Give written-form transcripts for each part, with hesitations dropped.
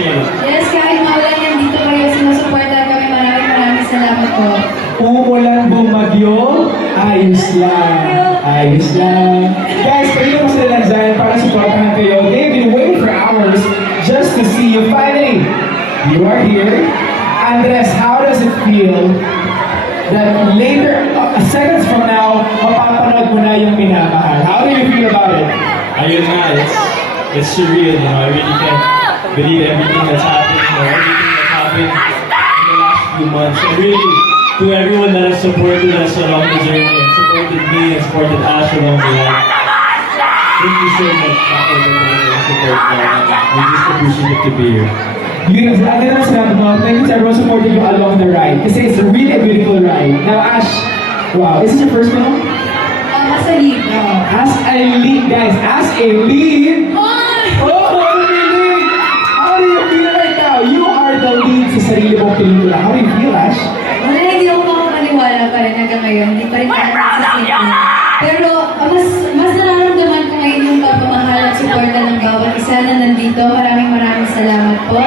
appreciate it. Yes, kahit maulan yan, dito kayo sinusuportahan kami. Maraming salamat po. Umulan bumagyo, ayos lang. Ayos lang. Guys, pwede mo sila lang dyan para supportahan kayo. They've been waiting for hours just to see you. Finally, you are here. Andres, how does it feel that later, seconds from now, mapapanood mo na yung minamahal? How do you feel about it? Ayun nga, it's surreal, you know. I really can't believe everything that's happened, you know, everything that's happened in the last few months. And really, to everyone that has supported us along the journey, and supported me, and supported Ash along the way, thank you so much for the support. We're just appreciative to be here. Beautiful. Ang ganda ng sinabi mo, thank you to everyone supporting you along the ride. Kasi it's really a beautiful ride. Now, Ash, wow, is this your first film? As a lead. As a lead, guys, as a lead. Oh, really? How do you feel right now? You are the lead sa sarili mong pelikula. How do you feel, Ash? Wala, hindi ako makakaniwala pa rin hanggang ngayon. Hindi pa rin ako nagsasita. Pero mas nararamdaman ko ngayon yung pagmamahal at suporta ng bawat isa na nandito. Maraming salamat po.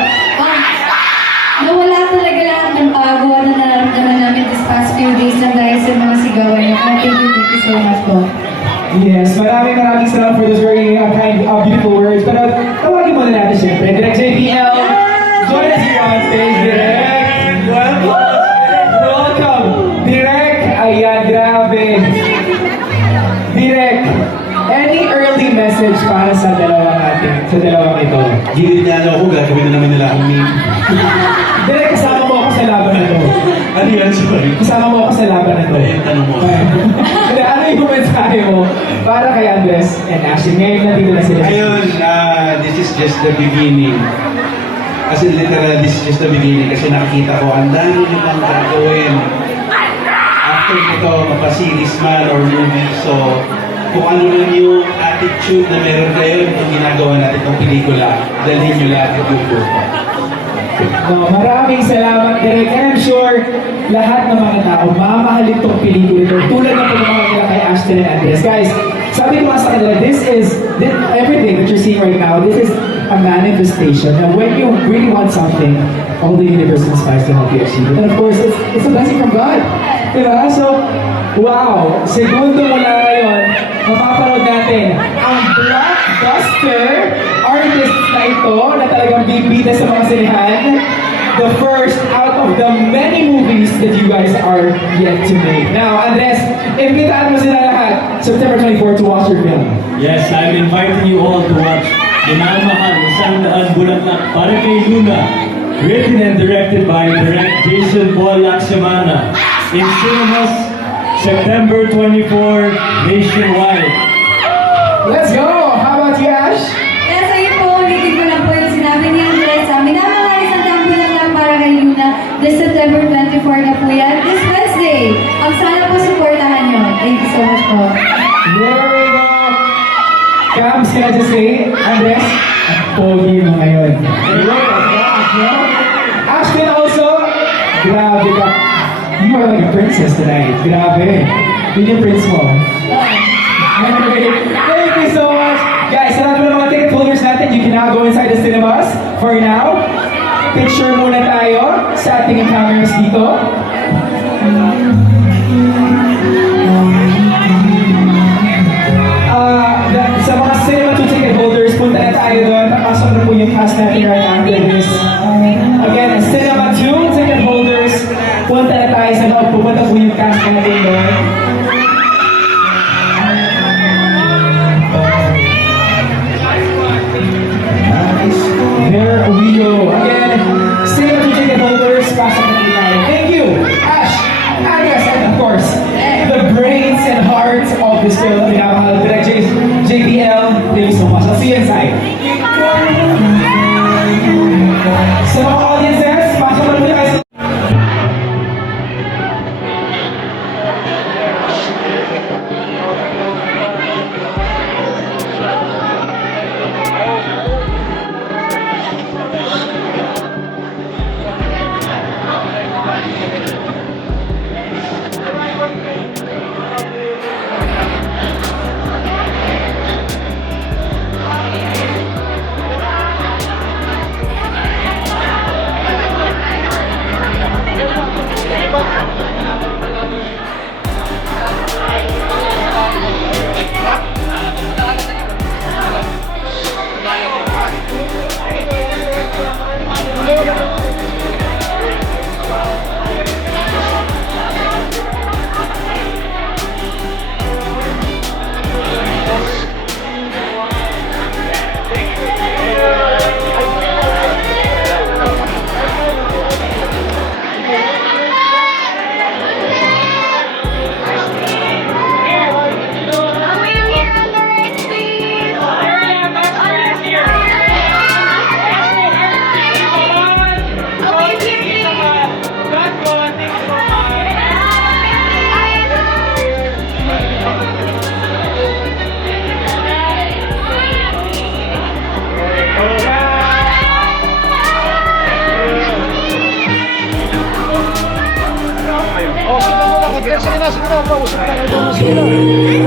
Nawala talaga lahat ng pagod na nararamdaman namin this past few days lang dahil sa mga sigawan niyo. Thank you so much po. Yes, maraming salamat for those very kind, beautiful words. Pero tawagin muna natin siyempre. Direct JPL, join us here on stage, Direct. Welcome. Direct, ayan, grabe. Direct, any early message para sa dalawang ito? Gilid na ako, gagawin na naman nila akong meme. Direct, kasama mo ako sa laban na to. Ano yan, sorry? Kasama mo ako sa laban na to. Ay, tanong mo. Ano yung mensahe mo para kay Andres and Ashley? Ngayon nandito na sila. Ayun, this is just the beginning. Kasi literal, this is just the beginning. Kasi nakikita ko, ang dami nilang gagawin. After nito, mapa-series man or movie. So, kung ano lang yung attitude na meron kayo, itong ginagawa natin itong pelikula, dalhin nyo lahat at yung No, maraming salamat, Derek. And I'm sure lahat ng mga tao mamahal itong pelikula ito. Tulad ng pagmamahal nila kay Ashton and Andres. Guys, sabi ko nga sa kanila, everything that you're seeing right now, this is a manifestation. Now, when you really want something, all the universe conspires to help you achieve it. And of course, it's a blessing from God. Diba? So, wow, segundo mula ngayon, mapapanood natin ang blockbuster artist na ito na talagang bibida sa mga sinihan. The first out of the many movies that you guys are yet to make. Now, Andres, imbitaan mo sila lahat September 24 to watch your film. Yes, I'm inviting you all to watch Minamahal, Isang Daan Bulaklak para kay Luna, written and directed by Direct Jason Paul Laksamana, in cinemas September 24 nationwide. Let's go! How about you, Ash? Kaya sa iyo po, ulitin ko lang po yung sinabi ni Andres. Minamahal, Isang Daan Bulaklak para kay Luna. This September 24 na po yan. This Wednesday. Ang sana po supportahan nyo. Thank you so much po. There we go! Cams, can I just say, Andres, ang pogi mo ngayon. Ashton also, grabe ka. You are like a princess tonight. Grabe. Yun yung prince mo. Thank you so much. Guys, sa lahat ng mga ticket holders natin, you can now go inside the cinemas. For now, picture muna tayo sa ating cameras dito. Sa mga cinema 2 ticket holders, punta na tayo doon. Papasok na po yung cast natin right after this. Again, cinema 2 ticket holders, punta na tayo sa loob. Pupunta po yung cast natin doon. There we go. Again, cinema 2 ticket holders, pasok na tayo. Thank you, Ash, Andres, and of course, the brains and hearts of this film, Minamahal, Direct JPL. Thank you so much. I'll see you inside. Sa mga audiences, pasok na muna kayo sa sige na, pausap na kayo. Sige na.